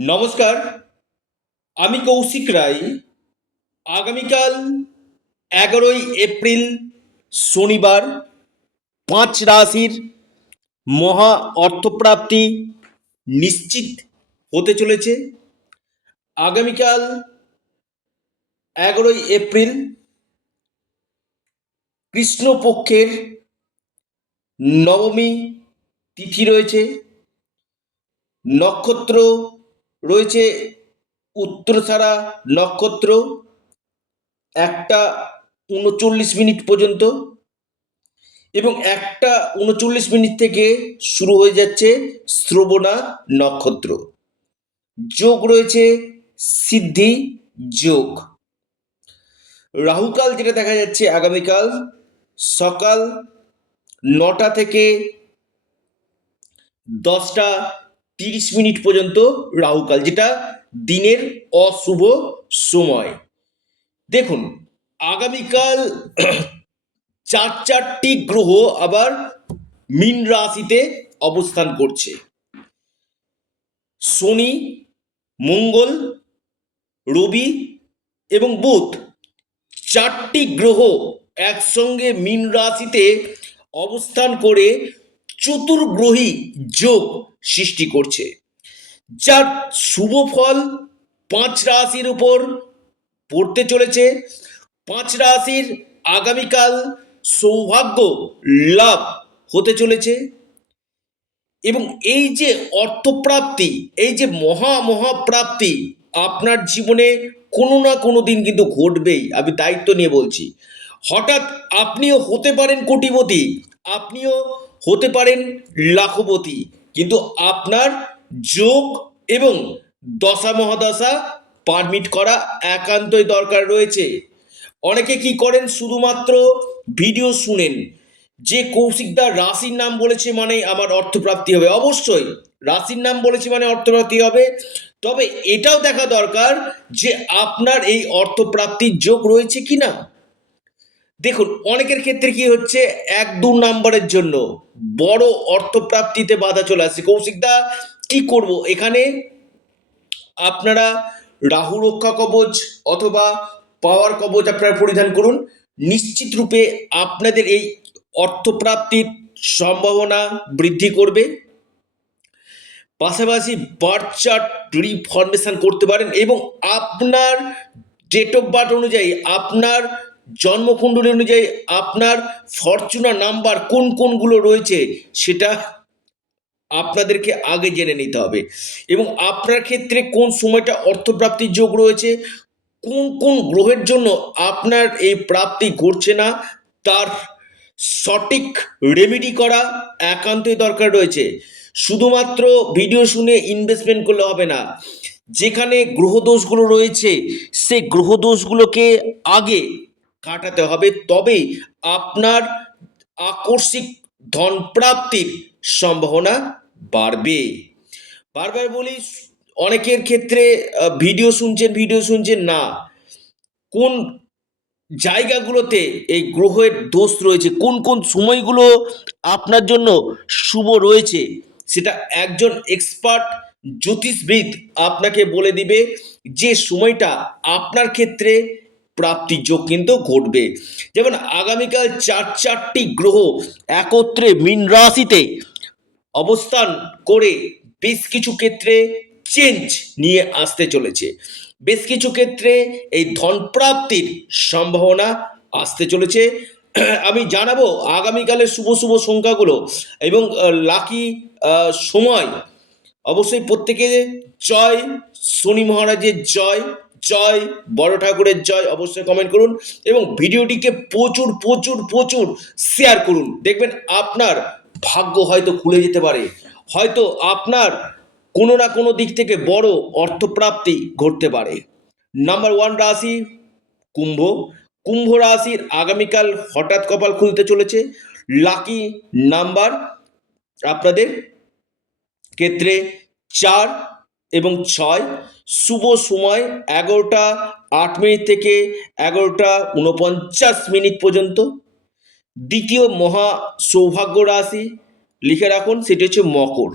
নমস্কার, আমি কৌশিক রায়। আগামীকাল 11ই এপ্রিল শনিবার 5 রাশির মহা অর্থপ্রাপ্তি নিশ্চিত হতে চলেছে। আগামীকাল 11ই এপ্রিল কৃষ্ণপক্ষের নবমী তিথি রয়েছে। নক্ষত্র রয়েছে উত্তরসারা নক্ষত্র 1টা 39 মিনিট পর্যন্ত, এবং 1টা 39 মিনিট থেকে শুরু হয়ে যাচ্ছে শ্রবণা নক্ষত্র। যোগ রয়েছে সিদ্ধি যোগ। রাহুকাল যেটা দেখা যাচ্ছে আগামীকাল সকাল 9টা থেকে 10টা 30 মিনিট পর্যন্ত রাহুকাল, যেটা দিনের অশুভ সময়। দেখুন, আগামীকাল চারটি গ্রহ আবার মীন রাশিতে অবস্থান করছে। শনি, মঙ্গল, রবি এবং বুধ, 4টি গ্রহ একসঙ্গে মীন রাশিতে অবস্থান করে চতুর্গ্রহী যোগ সৃষ্টি করছে, যার শুভ ফল 5 রাশির উপর পড়তে চলেছে। 5 রাশির আগামীকাল সৌভাগ্য লাভ হতে চলেছে, এবং এই যে অর্থপ্রাপ্তি, এই যে মহাপ্রাপ্তি আপনার জীবনে কোনো না কোনো দিন কিন্তু ঘটবেই। আমি দায়িত্ব নিয়ে বলছি। হঠাৎ আপনিও হতে পারেন কোটিপতি, আপনিও হতে পারেন লাখপতি, কিন্তু আপনার যোগ এবং দশা মহাদশা পারমিট করা একান্তই দরকার রয়েছে। অনেকে কি করেন, শুধুমাত্র ভিডিও শুনেন যে কৌশিকদার রাশির নাম বলেছে মানে আমার অর্থপ্রাপ্তি হবে। অবশ্যই রাশির নাম বলেছে মানে অর্থপ্রাপ্তি হবে, তবে এটাও দেখা দরকার যে আপনার এই অর্থপ্রাপ্তির যোগ রয়েছে কিনা। দেখুন, অনেকের ক্ষেত্রে কি হচ্ছে, 1-2 নাম্বারের জন্য বড় অর্থপ্রাপ্তিতে বাধা চলে আসছে। কৌশিকদা কি করব? এখানে আপনারা রাহু রক্ষা কবচ অথবা পাওয়ার কবচ আপনারা পরিধান করুন। নিশ্চিত রূপে আপনাদের এই অর্থপ্রাপ্তির সম্ভাবনা বৃদ্ধি করবে। পাশাপাশি বার্থ চার্ট রিফরমেশন করতে পারেন, এবং আপনার ডেট অফ বার্থ অনুযায়ী, আপনার জন্মকুণ্ডলী অনুযায়ী আপনার ফরচুনার নাম্বার কোন কোনগুলো রয়েছে সেটা আপনাদেরকে আগে জেনে নিতে হবে। এবং আপনার ক্ষেত্রে কোন সময়টা অর্থপ্রাপ্তির যোগ রয়েছে, কোন কোন গ্রহের জন্য আপনার এই প্রাপ্তি ঘটছে না, তার সঠিক রেমেডি করা একান্তই দরকার রয়েছে। শুধুমাত্র ভিডিও শুনে ইনভেস্টমেন্ট করলে হবে না। যেখানে গ্রহদোষগুলো রয়েছে সেই গ্রহদোষগুলোকে আগে কাটাতে হবে, তবেই আপনার আকস্মিক ধন প্রাপ্তির সম্ভাবনা বাড়বে। বারবার বলি, অনেকের ক্ষেত্রে ভিডিও শুনছেন না, কোন জায়গাগুলোতে এই গ্রহের দোষ রয়েছে, কোন কোন সময়গুলো আপনার জন্য শুভ রয়েছে, সেটা একজন এক্সপার্ট জ্যোতিষবিদ আপনাকে বলে দিবে যে সময়টা আপনার ক্ষেত্রে প্রাপ্তির যোগ কিন্তু ঘটবে। যেমন আগামীকাল চারটি গ্রহ একত্রে মীন রাশিতে অবস্থান করে বেশ কিছু ক্ষেত্রে চেঞ্জ নিয়ে আসতে চলেছে। বেশ কিছু ক্ষেত্রে এই ধন প্রাপ্তির সম্ভাবনা আসতে চলেছে। আমি জানাবো আগামীকালের শুভ শুভ সংখ্যাগুলো এবং লাকি সময়। অবশ্যই প্রত্যেকে জয় শনি মহারাজের জয়, জয় বড় ঠাকুরের জয় অবশ্যই কমেন্ট করুন, এবং ভিডিওটিকে প্রচুর প্রচুর প্রচুর শেয়ার করুন। দেখবেন আপনার ভাগ্য হয়তো খুলে যেতে পারে, হয়তো আপনার কোনো না কোনো দিক থেকে বড় অর্থপ্রাপ্তি ঘটতে পারে। নাম্বার 1 রাশি কুম্ভ। কুম্ভ রাশির আগামীকাল হঠাৎ কপাল খুলতে চলেছে। লাকি নাম্বার আপনাদের ক্ষেত্রে 4 এবং 6। শুভ সময় 11টা 8 মিনিট থেকে 11টা 49 মিনিট পর্যন্ত। দ্বিতীয় মহা সৌভাগ্য রাশি লিখে রাখুন, সেটি হচ্ছে মকর।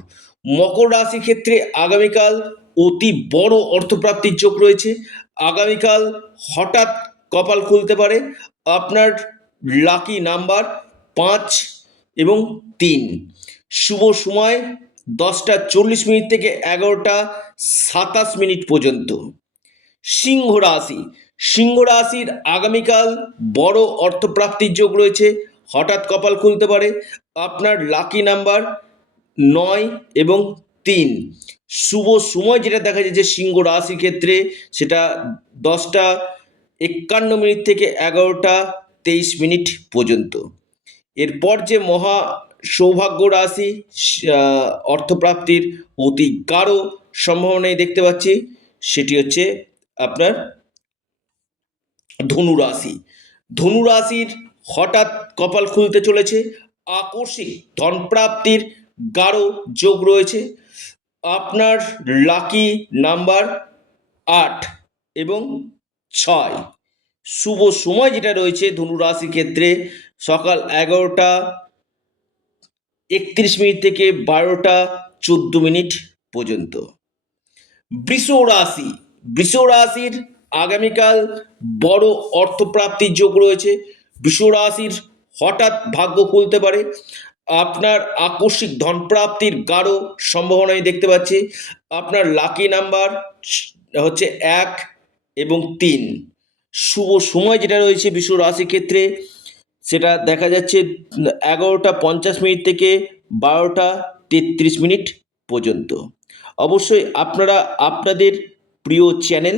মকর রাশির ক্ষেত্রে আগামীকাল অতি বড় অর্থপ্রাপ্তির যোগ রয়েছে। আগামীকাল হঠাৎ কপাল খুলতে পারে। আপনার লাকি নাম্বার 5 এবং 3। শুভ সময় 10:40 থেকে 11:27 পর্যন্ত। সিংহ রাশি, সিংহ রাশির আগামীকাল বড় অর্থপ্রাপ্তির যোগ রয়েছে। হঠাৎ কপাল খুলতে পারে। আপনার লাকি নাম্বার 9 এবং 3। শুভ সময় যেটা দেখা যাচ্ছে সিংহ রাশির ক্ষেত্রে সেটা 10:51 থেকে 11:23 পর্যন্ত। এরপর যে মহা সৌভাগ্য রাশি, অর্থপ্রাপ্তির অতি গাঢ় সম্ভাবনায় দেখতে পাচ্ছি, সেটি হচ্ছে আপনার ধনু রাশি। ধনু রাশির হঠাৎ কপাল খুলতে চলেছে। আকস্মিক ধনপ্রাপ্তির গাঢ় যোগ রয়েছে। আপনার লাকি নাম্বার 8 এবং 6। শুভ সময় যেটা রয়েছে ধনু রাশির ক্ষেত্রে সকাল 11:31 থেকে 12:14 পর্যন্ত। বৃষ রাশি, বৃষ রাশির আগামীকাল বড় অর্থপ্রাপ্তির যোগ রয়েছে। বৃষ রাশির হঠাৎ ভাগ্য খুলতে পারে। আপনার আকস্মিক ধনপ্রাপ্তির গাঢ় সম্ভাবনা আমি দেখতে পাচ্ছি। আপনার লাকি নাম্বার হচ্ছে 1 এবং 3। শুভ সময় যেটা রয়েছে বৃষ রাশির ক্ষেত্রে সেটা দেখা যাচ্ছে 11:50 থেকে 12:33 পর্যন্ত। অবশ্যই আপনারা আপনাদের প্রিয় চ্যানেল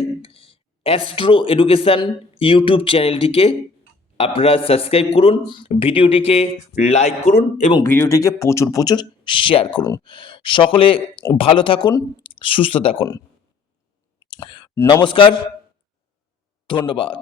অ্যাস্ট্রো এডুকেশান ইউটিউব চ্যানেলটিকে আপনারা সাবস্ক্রাইব করুন, ভিডিওটিকে লাইক করুন এবং ভিডিওটিকে প্রচুর প্রচুর শেয়ার করুন। সকলে ভালো থাকুন, সুস্থ থাকুন। নমস্কার, ধন্যবাদ।